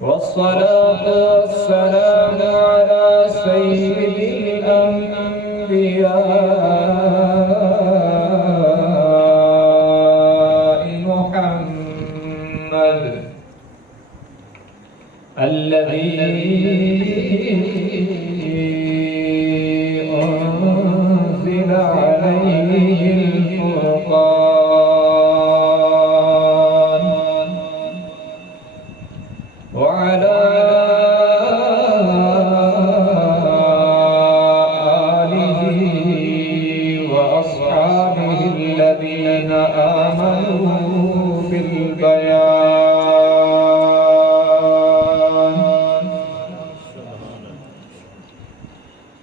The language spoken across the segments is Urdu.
والصلاة والسلام على سيد الأنبياء محمد الذي أنزل عليه الفرقان وعلى آله وأصحابه الذين آمنوا بالبيان.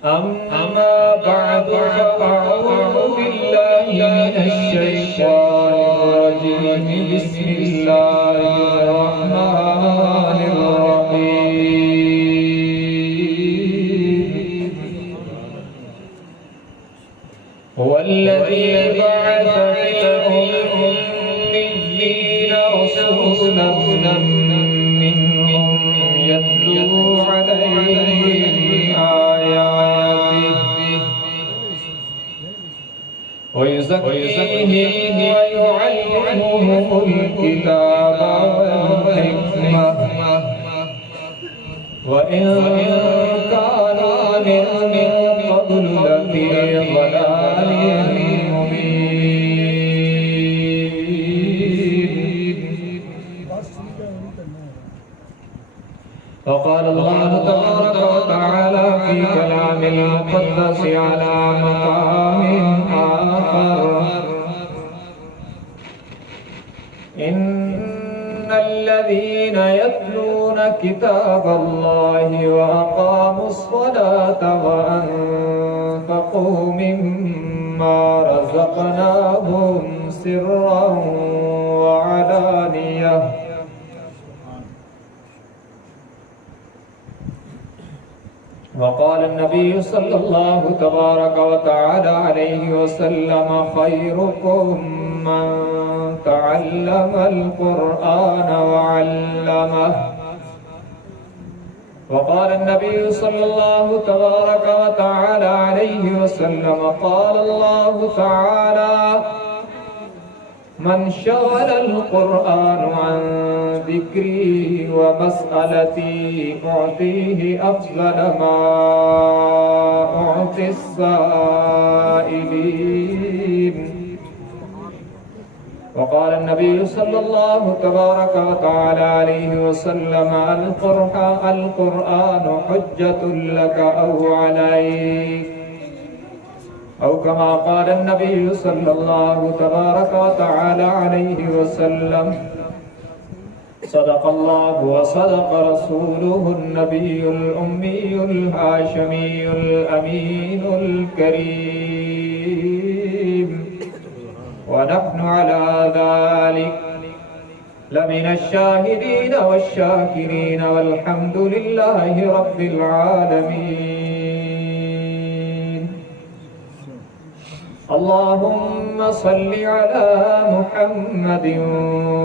أما بعد فأعوذ بالله من الشيطان الرجيم. بسم الله الرحمن الرحيم. هو الذي بعث في الأميين رسولا منهم يتلو عليهم آياته ويزكيهم ويعلمهم الكتاب والحكمة وإن كانوا من قبل لفي ضلال مبين. وقال الله تبارك وتعالى في كلام المقدس على مقام آخر: إن الذين يتلون كتاب الله وأقاموا الصلاة وأنفقوا مما رزقناهم سرا وعلانية وقال النبي صلى الله تبارك وتعالى عليه وسلم: خيركم من تعلم القرآن وعلمه. وقال النبي صلى الله تبارك وتعالى عليه وسلم: قال الله تعالى: من شغل القرآن عن ذكري ومسألتي أعطيه أفضل ما أعطي السائلين. وقال النبي صلى الله تبارك وتعالى عليه وسلم: القرآن حجة لك أو عليك، أو كما قال النبي صلى الله تبارك وتعالى عليه وسلم: صدق الله وصدق رسوله النبي الأمي الهاشمي الأمين الكريم، ونحن على ذلك لمن الشاهدين والشاكرين، والحمد لله رب العالمين. اللهم صل على محمد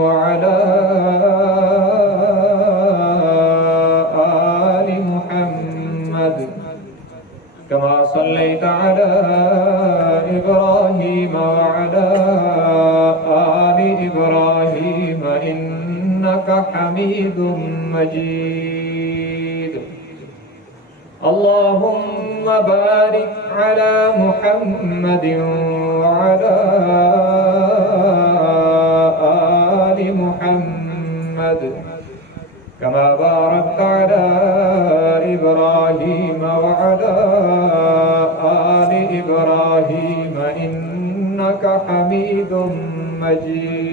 وعلى آل محمد كما صليت على إبراهيم وعلى آل إبراهيم إنك حميد مجيد. اللهم بارك على محمد وعلى آل محمد كما باركت على إبراهيم وعلى آل إبراهيم إنك حميد مجيد.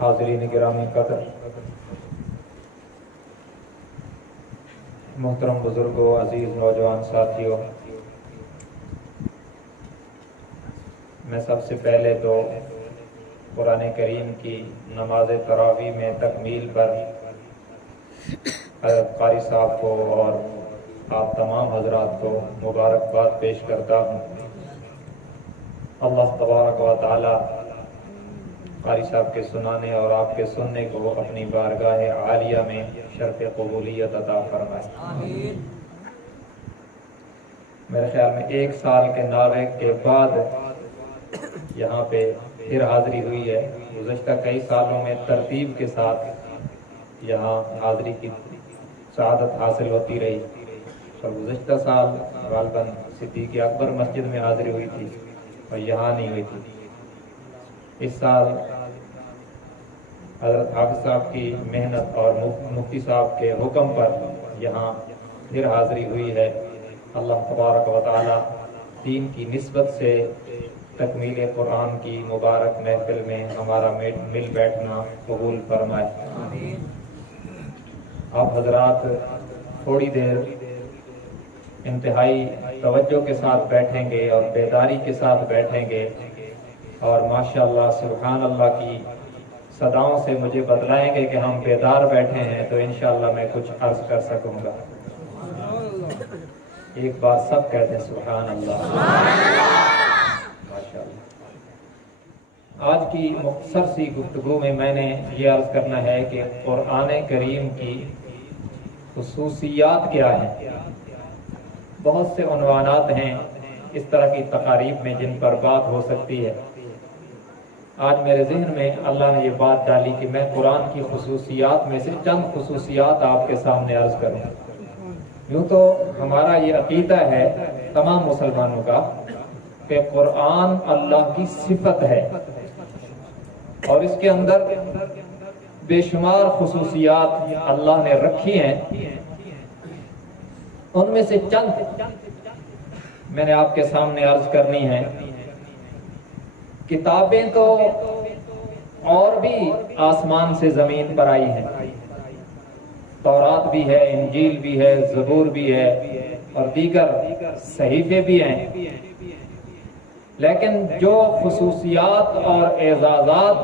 حاضرین گرامی قدر، محترم بزرگوں، عزیز نوجوان ساتھیوں، میں سب سے پہلے تو قرآن کریم کی نماز تراویح میں تکمیل پر حضرت قاری صاحب کو اور آپ تمام حضرات کو مبارکباد پیش کرتا ہوں۔ اللہ تبارک و تعالی قاری صاحب کے سنانے اور آپ کے سننے کو اپنی بارگاہ عالیہ میں شرف قبولیت عطا فرمائے. آمین. میرے خیال میں 1 سال کے نعرے کے بعد یہاں پہ پھر حاضری ہوئی ہے. گزشتہ کئی سالوں میں ترتیب کے ساتھ یہاں حاضری کی سعادت حاصل ہوتی رہی، اور گزشتہ سال غالباً صدیق اکبر مسجد میں حاضری ہوئی تھی اور یہاں نہیں ہوئی تھی. اس سال حضرت حافظ صاحب کی محنت اور مفتی صاحب کے حکم پر یہاں پھر حاضری ہوئی ہے. اللہ تبارک و تعالی دین کی نسبت سے تکمیل قرآن کی مبارک محفل میں ہمارا مل بیٹھنا قبول فرمائے. آپ حضرات تھوڑی دیر انتہائی توجہ کے ساتھ بیٹھیں گے اور بیداری کے ساتھ بیٹھیں گے، اور ماشاءاللہ سبحان اللہ کی صداؤں سے مجھے بتلائیں گے کہ ہم بیدار بیٹھے ہیں تو انشاءاللہ میں کچھ عرض کر سکوں گا. ایک بار سب کہتے ہیں سبحان اللہ. ماشاءاللہ. آج کی مختصر سی گفتگو میں نے یہ عرض کرنا ہے کہ قرآن کریم کی خصوصیات کیا ہیں. بہت سے عنوانات ہیں اس طرح کی تقاریب میں جن پر بات ہو سکتی ہے. آج میرے ذہن میں اللہ نے یہ بات ڈالی کہ میں قرآن کی خصوصیات میں سے چند خصوصیات آپ کے سامنے عرض کروں. یوں تو ہمارا یہ عقیدہ ہے تمام مسلمانوں کا کہ قرآن اللہ کی صفت ہے اور اس کے اندر بے شمار خصوصیات اللہ نے رکھی ہیں. ان میں سے چند میں نے آپ کے سامنے عرض کرنی ہے. کتابیں تو اور بھی آسمان سے زمین پر آئی ہیں. تورات بھی ہے، انجیل بھی ہے، زبور بھی ہے اور دیگر صحیفے بھی ہیں. لیکن جو خصوصیات اور اعزازات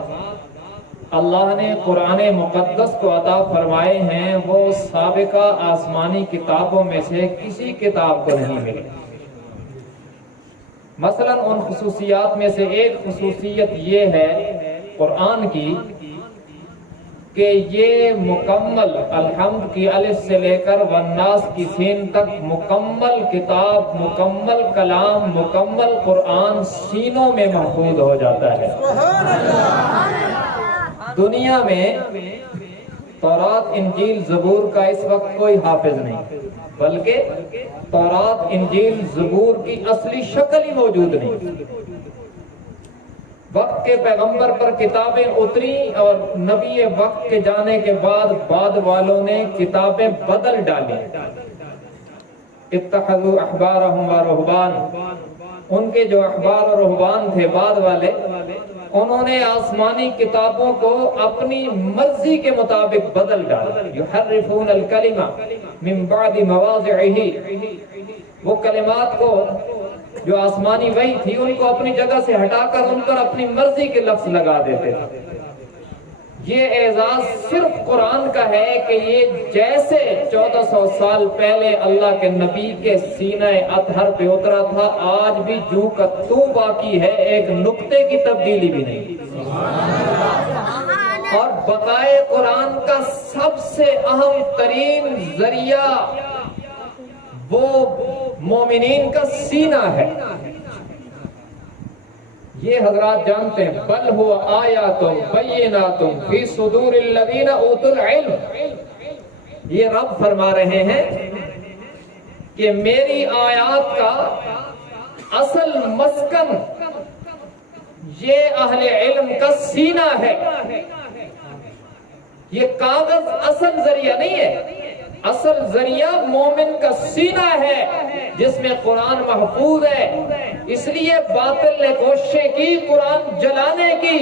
اللہ نے قرآن مقدس کو عطا فرمائے ہیں وہ سابقہ آسمانی کتابوں میں سے کسی کتاب کو نہیں ملے. مثلا ان خصوصیات میں سے ایک خصوصیت یہ ہے قرآن کی کہ یہ مکمل الحمد کی الف سے لے کر والناس کی سین تک مکمل کتاب، مکمل کلام، مکمل قرآن سینوں میں محفوظ ہو جاتا ہے. دنیا میں تورات، انجیل، زبور کا اس وقت کوئی حافظ نہیں، بلکہ تورات، انجیل، زبور کی اصلی شکل ہی موجود نہیں. وقت کے پیغمبر پر کتابیں اتری اور نبی وقت کے جانے کے بعد والوں نے کتابیں بدل ڈالی. اتخذوا احبارهم ورهبان، ان کے جو احبار اور رہبان تھے بعد والے، انہوں نے آسمانی کتابوں کو اپنی مرضی کے مطابق بدل ڈالا. یحرفون الکلمہ من بعد مواضعہ، وہ کلمات کو جو آسمانی وحی تھی ان کو اپنی جگہ سے ہٹا کر ان پر اپنی مرضی کے لفظ لگا دیتے. یہ اعزاز صرف قرآن کا ہے کہ یہ جیسے 1400 سال پہلے اللہ کے نبی کے سینہ اطہر پہ اترا تھا، آج بھی جو کا تو باقی ہے، ایک نقطے کی تبدیلی بھی نہیں. اور بقائے قرآن کا سب سے اہم ترین ذریعہ وہ مومنین کا سینہ ہے. یہ حضرات جانتے ہیں بل ہوا آیات بینات فی صدور الذین اوتوا العلم. یہ رب فرما رہے ہیں کہ میری آیات کا اصل مسکن یہ اہل علم کا سینہ ہے. یہ کاغذ اصل ذریعہ نہیں ہے، اصل ذریعہ مومن کا سینہ ہے جس میں قرآن محفوظ ہے. اس لیے باطل نے کوششیں کی قرآن جلانے کی،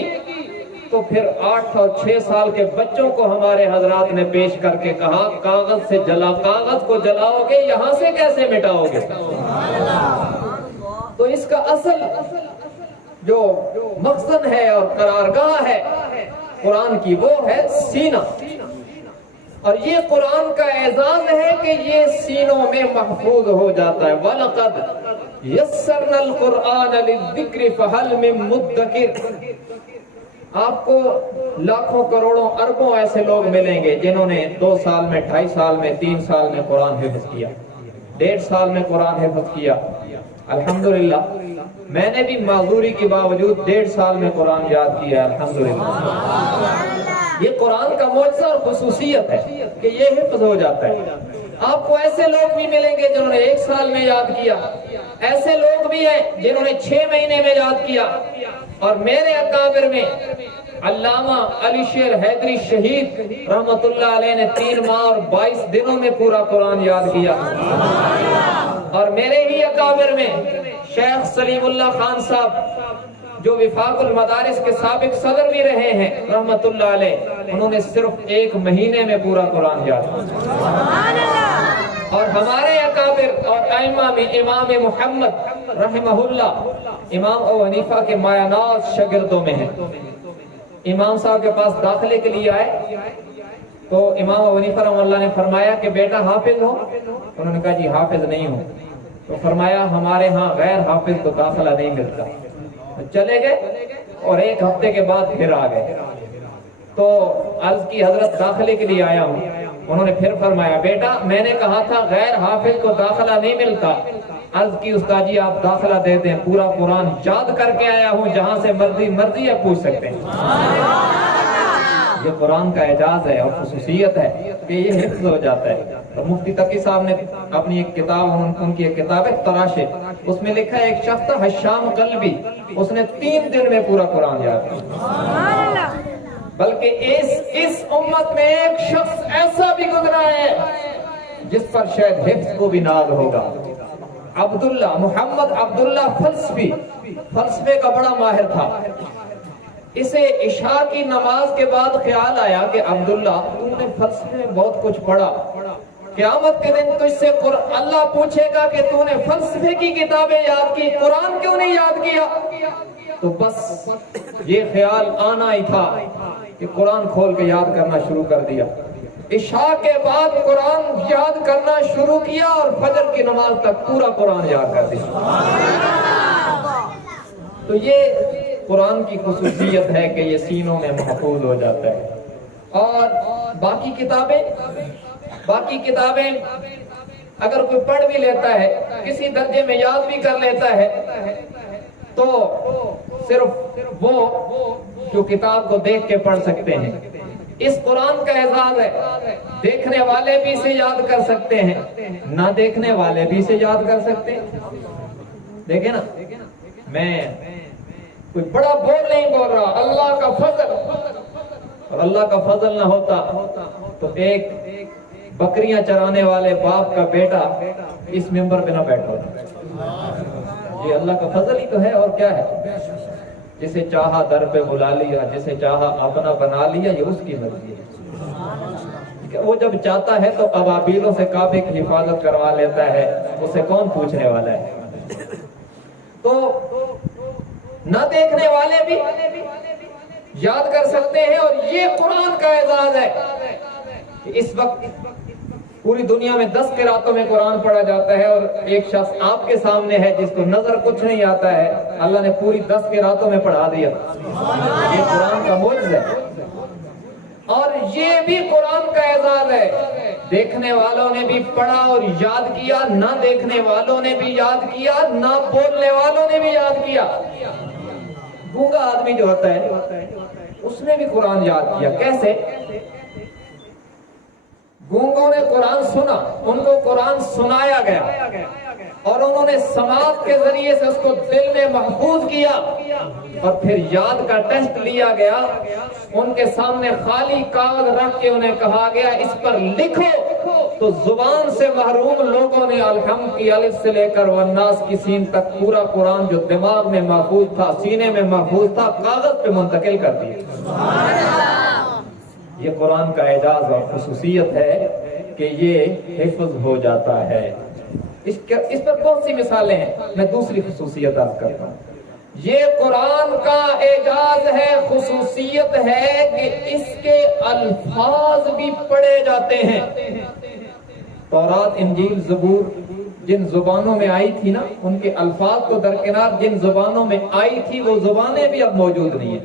تو پھر 8 اور 6 سال کے بچوں کو ہمارے حضرات نے پیش کر کے کہا کاغذ سے جلا، کاغذ کو جلاؤ گے یہاں سے کیسے مٹاؤ گے؟ تو اس کا اصل جو مقصد ہے اور قرارگاہ ہے قرآن کی وہ ہے سینہ. اور یہ قرآن کا اعزاز ہے کہ یہ سینوں میں محفوظ ہو جاتا ہے. وَلَقَدْ يَسَّرْنَا الْقُرْآنَ لِلذِّكْرِ فَهَلْ مِن مُدَّكِرٍ. آپ کو لاکھوں کروڑوں اربوں ایسے لوگ ملیں گے جنہوں نے 2 سال میں 2.5 سال میں 3 سال میں قرآن حفظ کیا، 1.5 سال میں قرآن حفظ کیا۔ الحمدللہ میں نے بھی معذوری کے باوجود 1.5 سال میں قرآن یاد کیا ہے، الحمدللہ۔ یہ قرآن کا معجزہ اور خصوصیت ہے کہ یہ حفظ ہو جاتا ہے۔ آپ کو ایسے لوگ بھی ملیں گے جنہوں نے 1 سال میں یاد کیا، ایسے لوگ بھی ہیں جنہوں نے 6 مہینے میں یاد کیا، اور میرے اکابر میں علامہ علی شیر حیدری شہید رحمت اللہ علیہ نے 3 ماہ اور 22 دنوں میں پورا قرآن یاد کیا، اور میرے ہی اکابر میں شیخ سلیم اللہ خان صاحب جو وفاق المدارس کے سابق صدر بھی رہے ہیں رحمت اللہ علیہ، انہوں نے صرف 1 مہینے میں پورا قرآن یاد کیا۔ اور ہمارے اکابر اور ائمہ میں امام محمد رحمہ اللہ امام ابو حنیفہ کے مایہ ناز شاگردوں میں ہیں۔ امام صاحب کے پاس داخلے کے لیے آئے تو امام ابو حنیفہ رحمہ اللہ نے فرمایا کہ بیٹا حافظ ہو؟ انہوں نے کہا جی حافظ نہیں ہوں۔ تو فرمایا ہمارے ہاں غیر حافظ کو داخلہ نہیں ملتا۔ چلے گئے اور 1 ہفتے کے بعد پھر آ گئے تو عرض کی حضرت داخلے کے لیے آیا ہوں۔ انہوں نے پھر فرمایا بیٹا میں نے کہا تھا غیر حافظ کو داخلہ نہیں ملتا۔ عرض کی استاد جی آپ داخلہ دے دیں، پورا قرآن یاد کر کے آیا ہوں، جہاں سے مرضی آپ پوچھ سکتے ہیں۔ یہ قرآن کا اعجاز ہے اور خصوصیت ہے کہ یہ حفظ ہو جاتا ہے۔ اور مفتی تقی صاحب نے اپنی ایک کتاب، ان کی ایک کتاب ہے تراشے، اس میں لکھا ہے ایک شخص تھا حشام قلبی، اس نے 3 دن میں پورا قرآن یاد کیا۔ بلکہ اس امت میں ایک شخص ایسا بھی گزرا ہے جس پر شاید حفظ کو بھی ناز ہوگا، عبداللہ محمد عبداللہ فلسفے کا بڑا ماہر تھا۔ اسے عشاء کی نماز کے بعد خیال آیا کہ عبداللہ تم نے فلسفے میں بہت کچھ پڑھا، قیامت کے دن تجھ سے اللہ پوچھے گا کہ تو نے فلسفے کی کتابیں یاد کی، قرآن کیوں نہیں یاد کیا؟ تو بس یہ خیال آنا ہی تھا کہ قرآن کھول کے یاد کرنا شروع کر دیا۔ عشاء کے بعد قرآن یاد کرنا شروع کیا اور فجر کی نماز تک پورا قرآن یاد کر دیا۔ تو یہ قرآن کی خصوصیت ہے کہ یہ سینوں میں محفوظ ہو جاتا ہے۔ اور باقی کتابیں اگر کوئی پڑھ بھی لیتا ہے، کسی درجے میں یاد بھی کر لیتا ہے، تو صرف وہ جو کتاب کو دیکھ کے پڑھ سکتے ہیں۔ اس قرآن کا اعزاز ہے، دیکھنے والے بھی اسے یاد کر سکتے ہیں، نہ دیکھنے والے بھی اسے یاد کر سکتے ہیں۔ دیکھیں نا، میں کوئی بڑا بول نہیں بول رہا، اللہ کا فضل، اور اللہ کا فضل نہ ہوتا تو ایک بکریاں چرانے والے باپ کا بیٹا اس ممبر پہ نہ بیٹھا ہوتا۔ یہ اللہ کا فضل ہی تو ہے، اور کیا ہے؟ جسے چاہا در پہ بلا لیا، جسے چاہا اپنا بنا لیا، یہ اس کی مرضی ہے۔ وہ جب چاہتا ہے تو ابابیلوں سے کعبے کی حفاظت کروا لیتا ہے، اسے کون پوچھنے والا ہے؟ تو نہ دیکھنے والے بھی یاد کر سکتے ہیں، اور یہ قرآن کا اعزاز ہے کہ اس وقت پوری دنیا میں 10 قراتوں میں قرآن پڑھا جاتا ہے، اور ایک شخص آپ کے سامنے ہے جس کو نظر کچھ نہیں آتا ہے، اللہ نے پوری 10 قراتوں میں پڑھا دیا۔ یہ قرآن کا معجزہ ہے، اور یہ بھی قرآن کا اعزاز ہے۔ دیکھنے والوں نے بھی پڑھا اور یاد کیا، نہ دیکھنے والوں نے بھی یاد کیا، نہ بولنے والوں نے بھی یاد کیا۔ گونگا آدمی جو ہوتا ہے اس نے بھی قرآن یاد کیا۔ کیسے؟ گونگوں نے قرآن سنا، ان کو قرآن سنایا گیا، اور انہوں نے سماعت کے ذریعے سے اس کو دل میں محفوظ کیا، اور پھر یاد کا ٹیسٹ لیا گیا۔ ان کے سامنے خالی کاغذ رکھ کے انہیں کہا گیا اس پر لکھو، تو زبان سے محروم لوگوں نے الحمد کی الف سے لے کر والناس کی سین تک پورا قرآن جو دماغ میں محفوظ تھا، سینے میں محفوظ تھا، کاغذ پہ منتقل کر دیا۔ یہ قرآن کا اعجاز اور خصوصیت ہے کہ یہ حفظ ہو جاتا ہے۔ اس پر بہت سی مثالیں ہیں، میں دوسری خصوصیت عرض کرتا ہوں۔ یہ قرآن کا اعجاز ہے، خصوصیت ہے کہ اس کے الفاظ بھی پڑھے جاتے ہیں۔ تورات، انجیل، زبور جن زبانوں میں آئی تھی نا، ان کے الفاظ کو درکنار جن زبانوں میں آئی تھی وہ زبانیں بھی اب موجود نہیں ہیں۔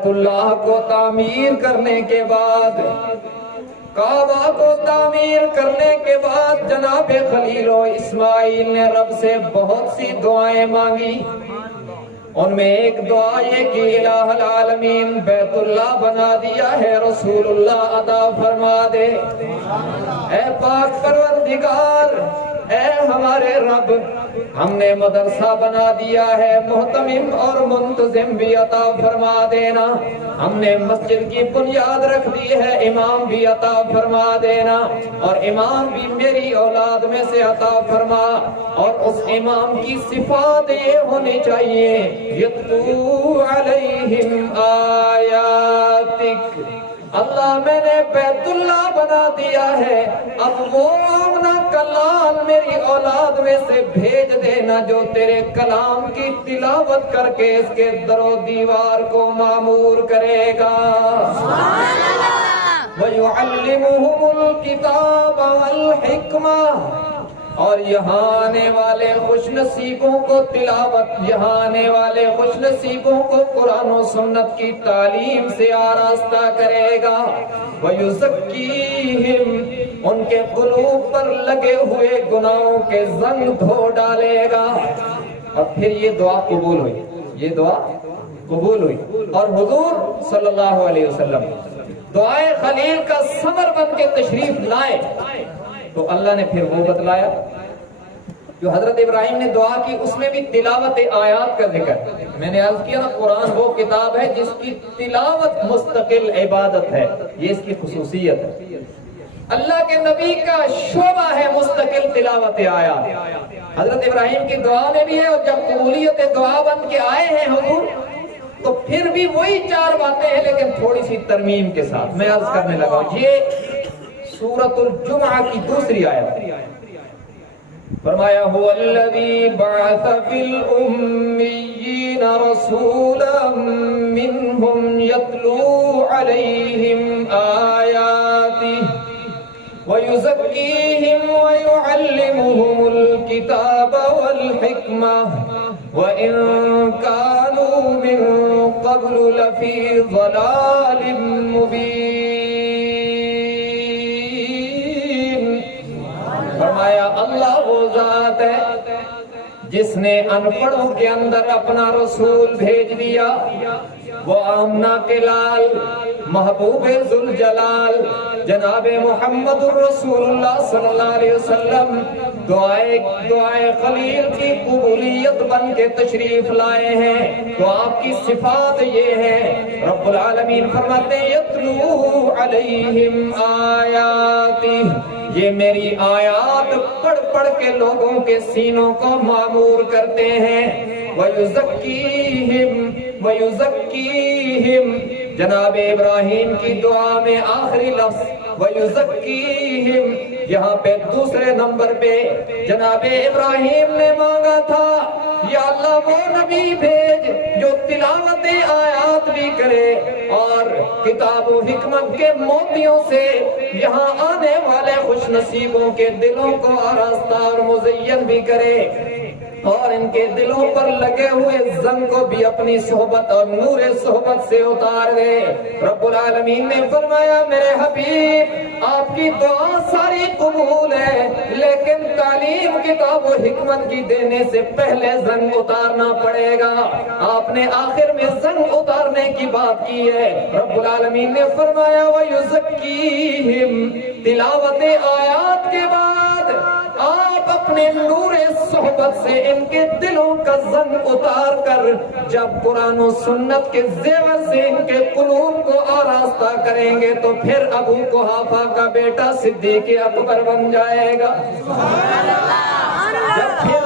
بیت اللہ کو تعمیر کرنے کے بعد، کعبہ کو تعمیر کرنے کے بعد جناب خلیل و اسماعیل نے رب سے بہت سی دعائیں مانگی. ان میں ایک دعا یہ کہ الہ العالمین بیت اللہ بنا دیا ہے، رسول اللہ عطا فرما دے. اے پاک پروردگار، اے ہمارے رب، ہم نے مدرسہ بنا دیا ہے، محتمم اور منتظم بھی عطا فرما دینا. ہم نے مسجد کی بنیاد رکھ دی ہے، امام بھی عطا فرما دینا، اور امام بھی میری اولاد میں سے عطا فرما. اور اس امام کی صفات یہ ہونی چاہیے، یتلو علیہم آیاتک. اللہ میں نے بیت اللہ بنا دیا ہے، اب وہ اپنا کلام میری اولاد میں سے بھیج دینا جو تیرے کلام کی تلاوت کر کے اس کے در و دیوار کو معمور کرے گا. وَيُعَلِّمُهُمُ الْكِتَابَ وَالْحِكْمَةَ. اور یہاں آنے والے خوش نصیبوں کو تلاوت، یہاں آنے والے خوش نصیبوں کو قرآن و سنت کی تعلیم سے آراستہ کرے گا. وَيُزَكِّيهِمْ. ان کے قلوب پر لگے ہوئے گناہوں کے زنگ دھو ڈالے گا. اور پھر یہ دعا قبول ہوئی، یہ دعا قبول ہوئی. اور حضور صلی اللہ علیہ وسلم دعائے خلیل کا ثمر بن کے تشریف لائے تو اللہ نے پھر وہ بتلایا جو حضرت ابراہیم نے دعا کی، اس میں بھی تلاوت آیات کا ذکر. میں نے عرض کیا نا، قرآن وہ کتاب ہے جس کی تلاوت مستقل عبادت ہے، یہ اس کی خصوصیت ہے. اللہ کے نبی کا شعبہ ہے مستقل تلاوت آیات. حضرت ابراہیم کی دعا میں بھی ہے، اور جب قبولیت دعا بن کے آئے ہیں حضور تو پھر بھی وہی 4 باتیں ہیں، لیکن تھوڑی سی ترمیم کے ساتھ. میں عرض کرنے لگا، یہ سورۃ الجمعہ کی دوسری آیت. فرمایا هو الذی بعث فی الأمیین رسولا منہم یتلو علیہم آیاتہ ویزکیہم ویعلمہم الکتاب والحکمہ وَإِن كَانُوا مِن قَبْلُ لَفِي ضَلَالٍ مُبِينٍ. فرمایا اللہ وہ ذات ہے جس نے ان پڑھوں کے اندر اپنا رسول بھیج دیا. وہ آمنہ کے لال، محبوب ذوالجلال جناب محمد الرسول اللہ صلی اللہ علیہ وسلم دعائے خلیل کی قبولیت بن کے تشریف لائے ہیں. تو آپ کی صفات یہ ہے، رب العالمین فرماتے ہیں یتلو علیہم آیاتی. یہ میری آیات پڑھ پڑھ کے لوگوں کے سینوں کو معمور کرتے ہیں. وَيُزَكِّيهِمْ. جناب ابراہیم کی دعا میں آخری لفظ وَيُزَكِّيهِمْ، یہاں پہ دوسرے نمبر پہ جناب ابراہیم نے مانگا تھا، یا اللہ وہ نبی بھیج جو تلاوت آیات بھی کرے اور کتاب و حکمت کے موتیوں سے یہاں آنے والے خوش نصیبوں کے دلوں کو آراستہ اور مزین بھی کرے، اور ان کے دلوں پر لگے ہوئے زنگ کو بھی اپنی صحبت اور نور صحبت سے اتار دے. رب العالمین نے فرمایا میرے حبیب آپ کی دعا ساری قبول ہے، لیکن تعلیم کتاب و حکمت کی دینے سے پہلے زنگ اتارنا پڑے گا. آپ نے آخر میں زنگ اتارنے کی بات کی ہے. رب العالمین نے فرمایا وَيُزَكِّيهِمْ، تلاوت آیات کے بعد آپ اپنے نور صحبت سے ان کے دلوں کا زنگ اتار کر جب قرآن و سنت کے زیور سے ان کے قلوب کو آراستہ کریں گے تو پھر ابو قحافہ کا بیٹا صدیق اکبر بن جائے گا. جب پھر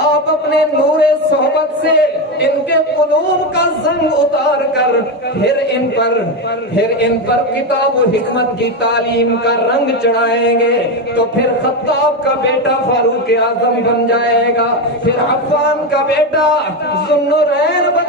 آپ اپنے نور صحبت سے ان کے قلوب کا زنگ اتار کر پھر ان پر کتاب و حکمت کی تعلیم کا رنگ چڑھائیں گے تو پھر خطاب کا بیٹا فاروق اعظم بن جائے گا، پھر عفان کا بیٹا ذوالنورین بن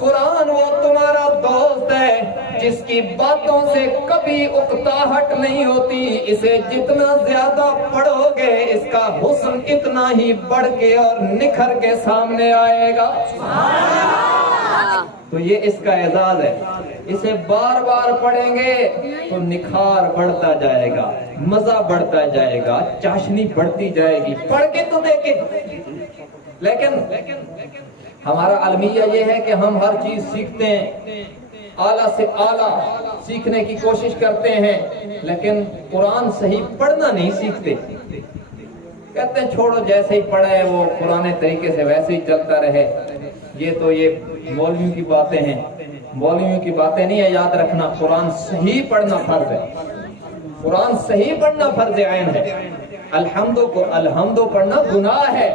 قرآن وہ تمہارا دوست ہے جس کی باتوں سے کبھی اکتاہٹ نہیں ہوتی. اسے جتنا زیادہ پڑھو گے اس کا حسن اتنا ہی بڑھ کے اور نکھر کے سامنے آئے گا. تو یہ اس کا اعزاز ہے. اسے بار بار پڑھیں گے تو نکھار بڑھتا جائے گا, مزہ بڑھتا جائے گا, چاشنی بڑھتی جائے گی. پڑھ کے تو دیکھیں. لیکن ہمارا المیہ یہ ہے کہ ہم ہر چیز سیکھتے ہیں, اعلیٰ سے اعلیٰ سیکھنے کی کوشش کرتے ہیں, لیکن قرآن صحیح پڑھنا نہیں سیکھتے. کہتے ہیں چھوڑو جیسے ہی پڑھا ہے وہ پرانے طریقے سے ویسے ہی چلتا رہے. یہ مولویوں کی باتیں ہیں. مولویوں کی باتیں نہیں ہے, یاد رکھنا قرآن صحیح پڑھنا فرض ہے. قرآن صحیح پڑھنا فرض عین ہے. الحمد پڑھنا گناہ ہے.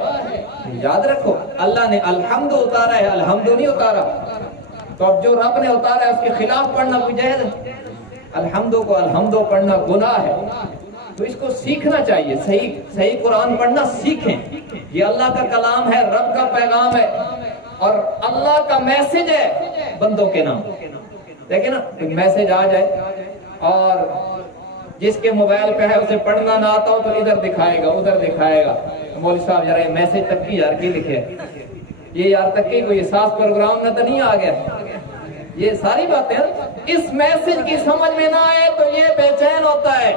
یاد رکھو اللہ نے الحمد اتارا ہے, الحمد نہیں اتارا. تو اب جو رب نے اتارا ہے اس کے خلاف پڑھنا کوئی جائز ہے؟ الحمد پڑھنا گناہ ہے. تو اس کو سیکھنا چاہیے. صحیح قرآن پڑھنا سیکھیں. یہ اللہ کا کلام ہے, رب کا پیغام ہے اور اللہ کا میسج ہے بندوں کے نام. دیکھیں نا, میسج آ جائے اور جس کے موبائل پہ ہے اسے پڑھنا نہ آتا ہو تو ادھر دکھائے گا ادھر دکھائے گا. مولوی صاحب ذرا یہ میسج تک کی یار کی لکھے, یہ یار تک کی کوئی احساس پروگرام میں تو نہیں آ گیا. یہ ساری باتیں اس میسج کی سمجھ میں نہ آئے تو یہ بے چین ہوتا ہے.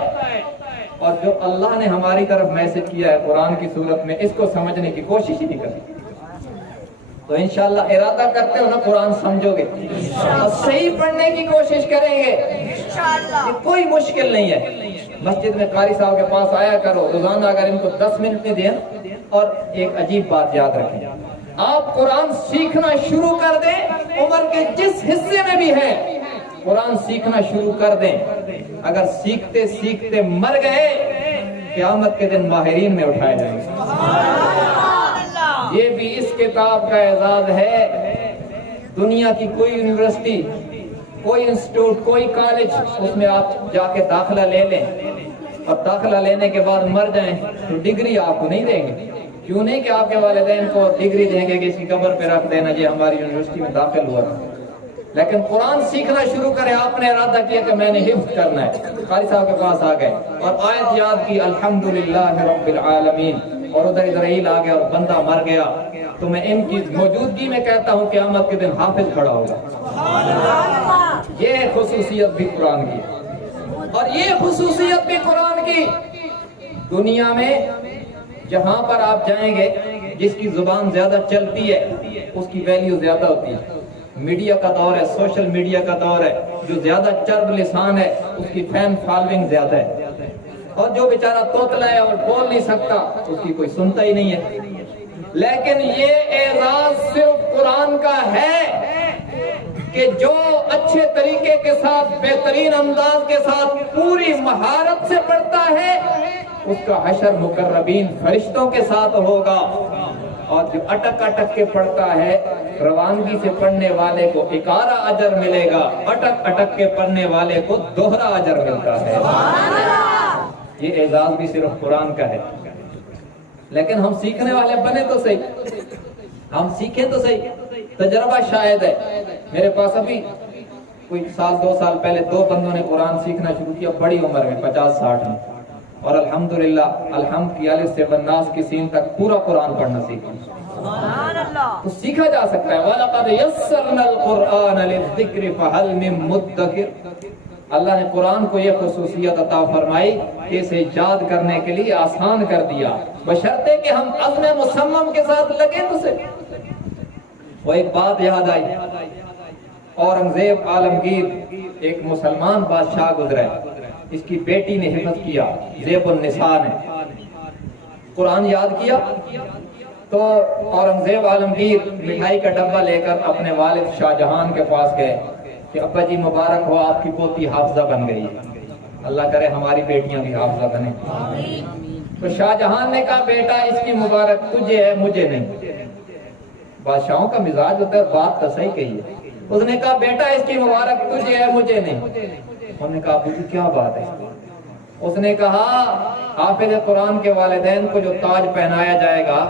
اور جو اللہ نے ہماری طرف میسج کیا ہے قرآن کی صورت میں, اس کو سمجھنے کی کوشش ہی نہیں کرتی. تو انشاءاللہ ارادہ کرتے ہو نا قرآن سمجھو گے, صحیح پڑھنے کی کوشش کریں گے. یہ کوئی مشکل نہیں ہے. مسجد میں قاری صاحب کے پاس آیا کرو روزانہ, اگر ان کو 10 منٹ میں دیں. اور ایک عجیب بات یاد رکھیں, آپ قرآن سیکھنا شروع کر دیں, عمر کے جس حصے میں بھی ہے قرآن سیکھنا شروع کر دیں. اگر سیکھتے سیکھتے مر گئے قیامت کے دن ماہرین میں اٹھائے جائیں گے. یہ بھی اس کتاب کا اعزاز ہے. دنیا کی کوئی یونیورسٹی, کوئی انسٹیٹیوٹ, کوئی کالج, اس میں آپ جا کے داخلہ لے لیں اور داخلہ لینے کے بعد مر جائیں تو ڈگری آپ کو نہیں دیں گے. کیوں نہیں کہ آپ کے والدین کو ڈگری دیں گے کہ اس کی قبر پہ رکھ دینا جی ہماری یونیورسٹی میں داخل ہوا تھا. لیکن قرآن سیکھنا شروع کرے, آپ نے ارادہ کیا کہ میں نے حفظ کرنا ہے, قاری صاحب کے پاس آ گئے اور آیت یاد کی الحمدللہ رب العالمین, اور ادھر اسرائیل آ گیا اور بندہ مر گیا, تو میں ان کی موجودگی میں کہتا ہوں قیامت کے دن حافظ کھڑا ہوگا. یہ خصوصیت بھی قرآن کی, اور یہ خصوصیت بھی قرآن کی. دنیا میں جہاں پر آپ جائیں گے جس کی زبان زیادہ چلتی ہے اس کی ویلیو زیادہ ہوتی ہے. میڈیا کا دور ہے, سوشل میڈیا کا دور ہے, جو زیادہ چرب لسان ہے اس کی فین فالوئنگ زیادہ ہے, اور جو بیچارہ توتلا ہے اور بول نہیں سکتا اس کی کوئی سنتا ہی نہیں ہے. لیکن یہ اعزاز صرف قرآن کا ہے کہ جو اچھے طریقے کے ساتھ, بہترین انداز کے ساتھ, پوری مہارت سے پڑھتا ہے اس کا حشر مقربین فرشتوں کے ساتھ ہوگا. اور جو اٹک اٹک کے پڑھتا ہے روانگی سے پڑھنے والے کو 11 اجر ملے گا, اٹک اٹک کے پڑھنے والے کو 2 اجر ملتا ہے. یہ اعزاز بھی صرف قرآن کا ہے. لیکن ہم سیکھنے والے بنے تو صحیح, ہم سیکھیں تو صحیح. تجربہ شاید ہے, میرے پاس ابھی کوئی 1-2 سال پہلے 2 بندوں نے قرآن سیکھنا شروع کیا بڑی عمر میں 50-60 میں, اور الحمدللہ الحمد کی الف سے بناس کی سین تک پورا قرآن پڑھنا سیکھا. تو سیکھا جا سکتا ہے. وَلَقَدْ يَسَّرْنَا الْقُرْآنَ لِلذِّكْرِ فَهَلْ مِن مُدَّكِرٍ. اللہ نے قرآن کو یہ خصوصیت عطا فرمائی کہ اسے یاد کرنے کے لیے آسان کر دیا, بشرطے کہ ہم عزم مصمم کے ساتھ لگیں تو سے. وہ ایک بات یاد آئی, اورنگزیب عالمگیر ایک مسلمان بادشاہ گزرے, اس کی بیٹی نے حفظ کیا, زیب النساء نے قرآن یاد کیا. تو اورنگزیب عالمگیر مٹھائی کا ڈبہ لے کر اپنے والد شاہ جہان کے پاس گئے کہ ابا جی مبارک ہو, آپ کی پوتی حافظہ بن گئی, اللہ کرے ہماری بیٹیاں بھی حافظہ بنیں. تو شاہ جہان نے کہا بیٹا اس کی مبارک تجھے ہے مجھے نہیں. بادشاہوں کا مزاج ہوتا ہے, بات تو صحیح کہی ہے. اس نے کہا بیٹا اس کی مبارک تجھے ہے مجھے نہیں. انہوں نے کہا ابو جی کیا بات ہے؟ اس نے کہا حافظ قرآن کے والدین کو جو تاج پہنایا جائے گا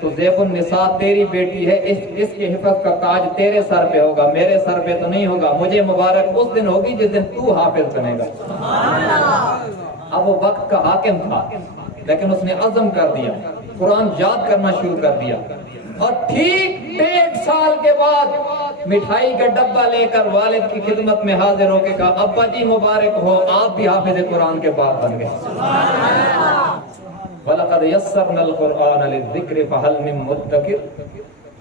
تو زیب النساء تیری بیٹی ہے، اس کے حفظ کا تاج تیرے سر پہ ہوگا، میرے سر پہ تو نہیں ہوگا، مجھے مبارک اس دن ہوگی جس دن تو حافظ بنے گا۔ اب وہ وقت کا حاکم تھا لیکن اس نے عزم کر دیا، قرآن یاد کرنا شروع کر دیا، اور ٹھیک 1.5 سال کے بعد مٹھائی کا ڈبہ لے کر والد کی خدمت میں حاضر ہو کے کہا ابا جی مبارک ہو، آپ بھی حافظ قرآن کے باپ بن گئے۔ وَلَقَدْ يَسَّرْنَا الْقُرْآنَ لِلذِّكْرِ فَهَلْ مِن مُدَّكِرٍ،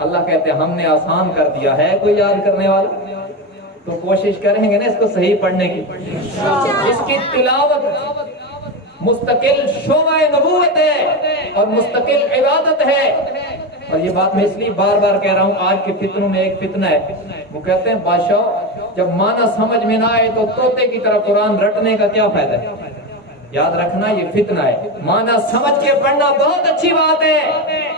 اللہ کہتے ہیں ہم نے آسان کر دیا، ہے کوئی یاد کرنے والا؟ تو کوشش کریں گے نا اس کو صحیح پڑھنے کی، اس کی تلاوت مستقل شعبہ نبوت ہے اور مستقل عبادت ہے۔ اور یہ بات میں اس لیے بار بار کہہ رہا ہوں، آج کے فتنوں میں ایک فتنہ ہے، وہ کہتے ہیں بادشاہ جب معنی سمجھ میں نہ آئے تو طوطے کی طرح قرآن رٹنے کا کیا فائدہ ہے؟ یاد رکھنا یہ فتنہ ہے، معنی سمجھ کے پڑھنا بہت اچھی بات ہے،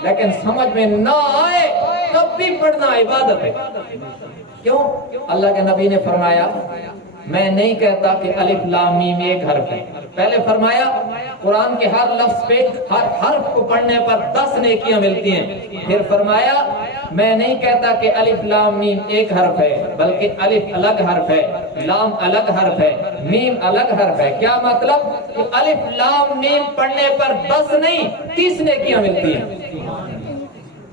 لیکن سمجھ میں نہ آئے تب بھی پڑھنا عبادت ہے۔ کیوں؟ اللہ کے نبی نے فرمایا میں نہیں کہتا کہ الف لام میم ایک حرف ہے، پہلے فرمایا قرآن کے ہر لفظ پہ ہر حرف کو پڑھنے پر 10 نیکیاں ملتی ہیں، پھر فرمایا میں نہیں کہتا کہ الف لام میم ایک حرف ہے، بلکہ الف الگ حرف ہے، لام الگ حرف ہے، میم الگ حرف ہے۔ کیا مطلب؟ کہ الف لام میم پڑھنے پر 10 نہیں 30 نیکیاں ملتی ہیں۔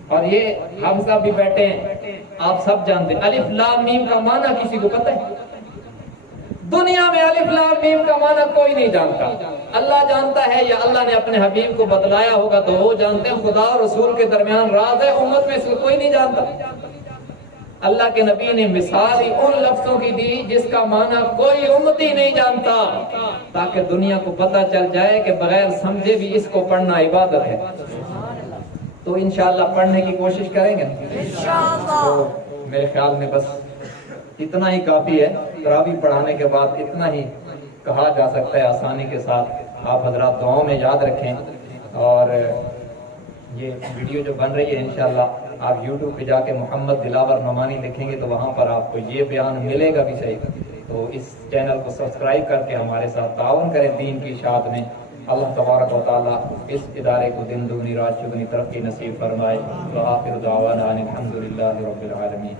اور یہ ہم سب بھی بیٹھے ہیں، آپ سب جانتے ہیں الف لام میم کا معنی کسی کو پتہ ہے؟ دنیا میں الف لام میم کا معنی کوئی نہیں جانتا، اللہ جانتا ہے یا اللہ نے اپنے حبیب کو بتلایا ہوگا تو وہ جانتے ہیں، خدا اور رسول کے درمیان راز ہے، امت میں سے کوئی نہیں جانتا۔ اللہ کے نبی نے مثال ہی ان لفظوں کی دی جس کا معنی کوئی امتی نہیں جانتا، تاکہ دنیا کو پتہ چل جائے کہ بغیر سمجھے بھی اس کو پڑھنا عبادت ہے۔ تو انشاءاللہ پڑھنے کی کوشش کریں گے تو میرے خیال میں بس اتنا ہی کافی ہے، تراویح پڑھانے کے بعد اتنا ہی کہا جا سکتا ہے آسانی کے ساتھ۔ آپ حضرات دعاؤں میں یاد رکھیں، اور یہ ویڈیو جو بن رہی ہے انشاءاللہ آپ یوٹیوب پہ جا کے محمد دلاور نعمانی لکھیں گے تو وہاں پر آپ کو یہ بیان ملے گا بھی صحیح۔ تو اس چینل کو سبسکرائب کر کے ہمارے ساتھ تعاون کریں دین کی اشاعت میں۔ اللہ تبارک و تعالیٰ اس ادارے کو دن دگنی رات چگنی ترقی نصیب فرمائے۔ وآخر دعوانا ان الحمد للہ رب العالمین۔